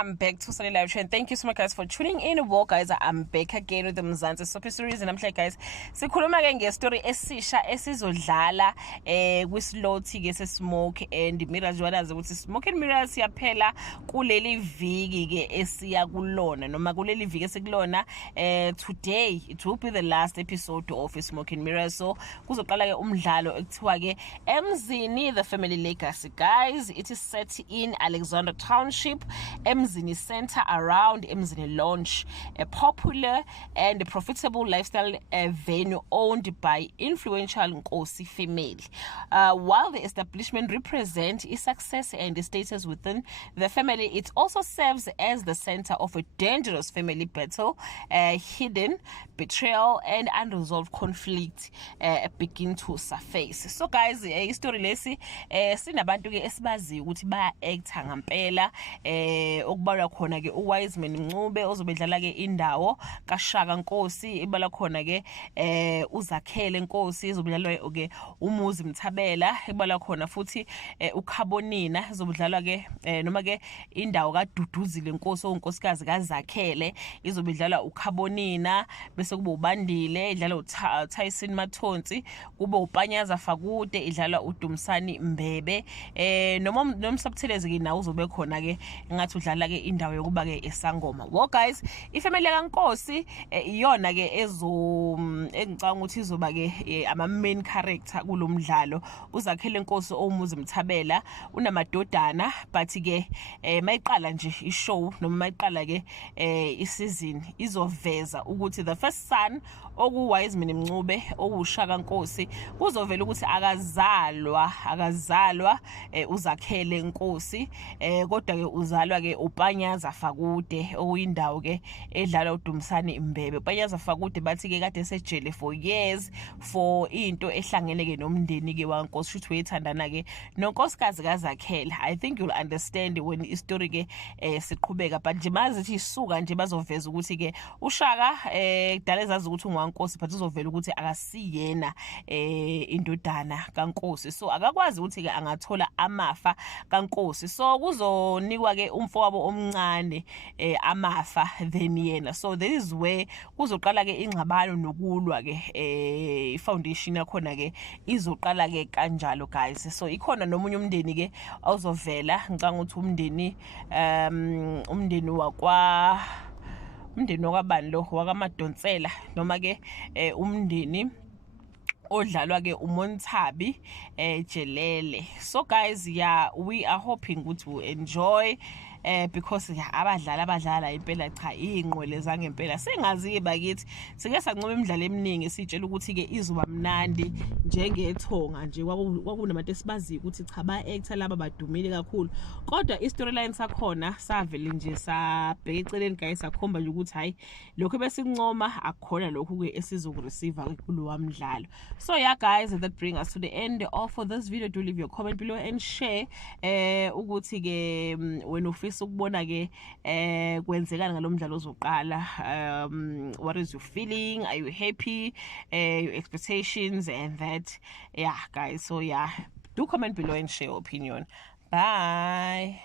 welcome back to Sunday Live Trend. Thank you so much guys for tuning in. Well guys, I'm back again with the Mzansi Soapie series, and I'm like guys, sikhuluma ke ngestory esisha esizodlala kwisloti ke se-Smoke and Mirrors. Walazi ukuthi Smoke and Mirrors siyaphela kuleli viki ke esiya kulona noma kuleli viki esikulona. Today it will be the last episode of Smoke and Mirrors, so kuzoqala ke umdlalo ekuthiwa ke Emzini The Family Legacy. Guys, it is set in Alexandra Township, Emzini Center, around Emzini Launch, a popular and profitable lifestyle venue owned by influential Nkosi family. While the establishment represents its success and status within the family, it also serves as the center of a dangerous family battle, hidden betrayal and unresolved conflict begin to surface. So guys, history lesi sinabantu ke esibazi ukuthi ba actor ngampela, okubalwa khona ke uWiseman Mncube ozobedlala ke indawo kaShaka Nkosi, ibala khona ke uZakhele Nkosi izobedlalwa ke uMuzi Mthabela, ibala khona futhi uKhabonina izobedlalwa ke noma ke indawo kaDuduzile Nkosi onkosikazi kaZakhele izobedlalwa uKhabonina, bese kube uBandile idlala uTyson Mathonsi, kube uPanyaza Fakude idlala uDumsani Mbebe, noma nomsabuthelezi ke nawo uzobe khona ke ngathi udlala ke indawo yokuba ke esangoma. Well guys, ifamily kaNkosi iyona ke engicanga ukuthi izoba ke ama main character kulomdlalo. uZakhele Nkosi oMuzi Mthabela unamadodana, but ke mayiqala nje ishow noma mayiqala ke isizini izoveza ukuthi the first son okuWiseman Mncube okuShaka Nkosi kuzovela ukuthi akazalwa uZakhele Nkosi, kodwa ke uzalwa ke uPanyaza Fakude okuyindawo ke edlala uDumsani Mbebe. uPanyaza Fakude bathi ke kade esejele for years for into ehlangene ke nomndeni ke waNkosi, futhi wayethandana ke nonkosikazi kaZakhele. I think you'll understand when istory ke siqhubeka, but nje mazithi isuka nje bazoveza ukuthi ke uShaka kudala ezazi ukuthi ungwaNkosi, but uzovela ukuthi akasiyena indodana kaNkosi, so akakwazi ukuthi ke angathola amafa kaNkosi, so kuzonikwa ke umfowabo omncane amafa then yena. So this is where kuzoqala ke ingxabano nokulwa ke ifoundation yakhona ke izoqala ke kanjalo guys. So ikhona nomunye umndeni ke awuzovela, ngicanga ukuthi umndeni wakabani lo wakaMadonsela noma ke umndeni odlalwa ke uMonthabi Jelele. So guys, yeah, we are hoping ukuthi you enjoy because abadlala impela cha ingqwele zangempela singazi bakithi sike sancoma imidlalo eminingi sitshela ukuthi ke izuba mnandi njengethonga nje kwakunabantu esibazi ukuthi cha ba actor laba badumile kakhulu, kodwa istoryline sakhona savele nje sabheka eceleni guys sakhomba nje ukuthi hayi lokho besincoma akukhona lokho ke esizokureceive kulo mdlalo. So yeah guys, that bring us to the end of this video. Do leave your comment below and share ukuthi ke when ufisa ukubona ke kwenzekana ngalomdlalo ozoqala. What is your feeling? Are you happy? Your expectations and that. Yeah guys, so yeah, do comment below and share your opinion. Bye.